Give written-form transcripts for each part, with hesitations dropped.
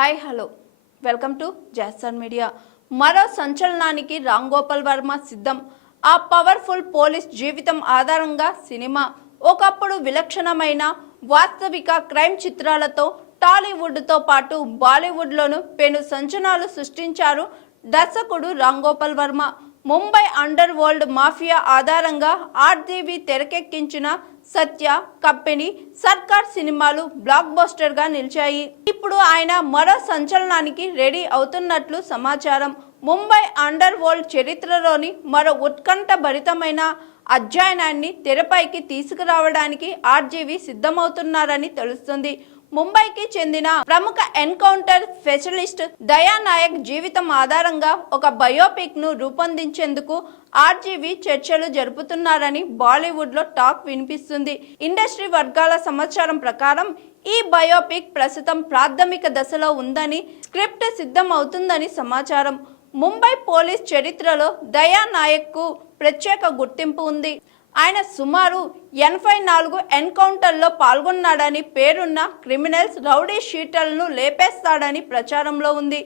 Hi hello welcome to Jason media. మరో సంచలనానికి రామ్ గోపాల్ వర్మ సిద్ధం. ఆ పవర్ఫుల్ పోలీస్ జీవితం ఆధారంగా సినిమా. ఒకప్పుడు విలక్షణమైన వాస్తవిక క్రైమ్ చిత్రాలతో టాలీవుడ్తో పాటు బాలీవుడ్లోనూ పెను సంచలనాలు సృష్టించారు దర్శకుడు Ram Gopal Varma. Mumbai under world mafia ఆధారంగా ఆర్జీవి తెరకెక్కించిన సత్య, కప్పెని, సర్కార్ సినిమాలు బ్లాక్ బస్టర్ గా నిలిచాయి. ఇప్పుడు ఆయన మరో సంచలనానికి రెడీ అవుతున్నట్లు సమాచారం. ముంబై అండర్ వరల్డ్ చరిత్రలోని మరో ఉత్కంఠభరితమైన అధ్యాయాన్ని తెరపైకి తీసుకురావడానికి ఆర్జీవి సిద్ధమవుతున్నారని తెలుస్తుంది. ముంబైకి చెందిన ప్రముఖ ఎన్కౌంటర్ స్పెషలిస్ట్ దయా నాయక్ జీవితం ఆధారంగా ఒక బయోపిక్ ను రూపొందించేందుకు ఆర్జీవి చర్చలు జరుపుతున్నారని బాలీవుడ్ లో టాక్ వినిపిస్తుంది. ఇండస్ట్రీ వర్గాల సమాచారం ప్రకారం ఈ బయోపిక్ ప్రస్తుతం ప్రాథమిక దశలో ఉందని, స్క్రిప్ట్ సిద్ధం అవుతుందని సమాచారం. ముంబై పోలీస్ చరిత్రలో దయా నాయక్ కు ప్రత్యేక గుర్తింపు ఉంది. ఆయన సుమారు 84 ఎన్కౌంటర్లో పాల్గొన్నాడని, పేరున్న క్రిమినల్స్, రౌడీ షీటర్లను లేపేస్తాడని ప్రచారంలో ఉంది.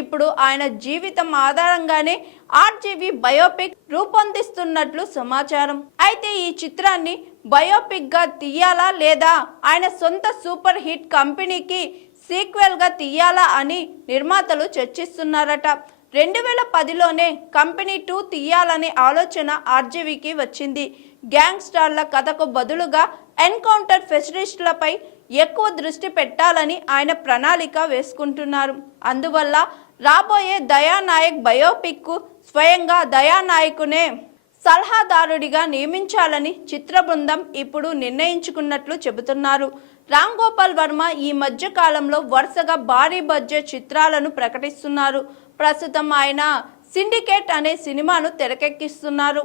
ఇప్పుడు ఆయన జీవితం ఆధారంగానే ఆర్జీవి బయోపిక్ రూపొందిస్తున్నట్లు సమాచారం. అయితే ఈ చిత్రాన్ని బయోపిక్ గా తీయాలా లేదా ఆయన సొంత సూపర్ హిట్ కంపెనీకి సీక్వెల్ గా తీయాలా అని నిర్మాతలు చర్చిస్తున్నారట. 2010లోనే కంపెనీ 2 తీయాలనే ఆలోచన ఆర్జీవికి వచ్చింది. గ్యాంగ్స్టర్ల కథకు బదులుగా ఎన్కౌంటర్ స్పెషలిస్టులపై ఎక్కువ దృష్టి పెట్టాలని ఆయన ప్రణాళిక వేసుకుంటున్నారు. అందువల్ల రాబోయే దయా నాయక్ బయోపిక్ కు స్వయంగా దయా నాయకునే సలహాదారుడిగా నియమించాలని చిత్ర బృందం ఇప్పుడు నిర్ణయించుకున్నట్లు చెబుతున్నారు. రామ్ గోపాల్ వర్మ ఈ మధ్య కాలంలో వరుసగా భారీ బడ్జెట్ చిత్రాలను ప్రకటిస్తున్నారు. ప్రస్తుతం ఆయన సిండికేట్ అనే సినిమాను తెరకెక్కిస్తున్నారు.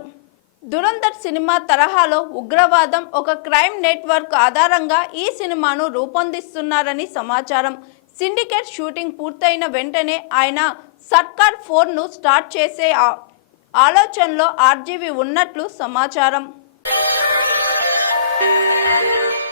దురంధర్ సినిమా తరహాలో ఉగ్రవాదం, ఒక క్రైమ్ నెట్వర్క్ ఆధారంగా ఈ సినిమాను రూపొందిస్తున్నారని సమాచారం. సిండికేట్ షూటింగ్ పూర్తయిన వెంటనే ఆయన సర్కార్ 4ను స్టార్ట్ చేసే ఆలోచనలో ఆర్జీవి ఉన్నట్లు సమాచారం.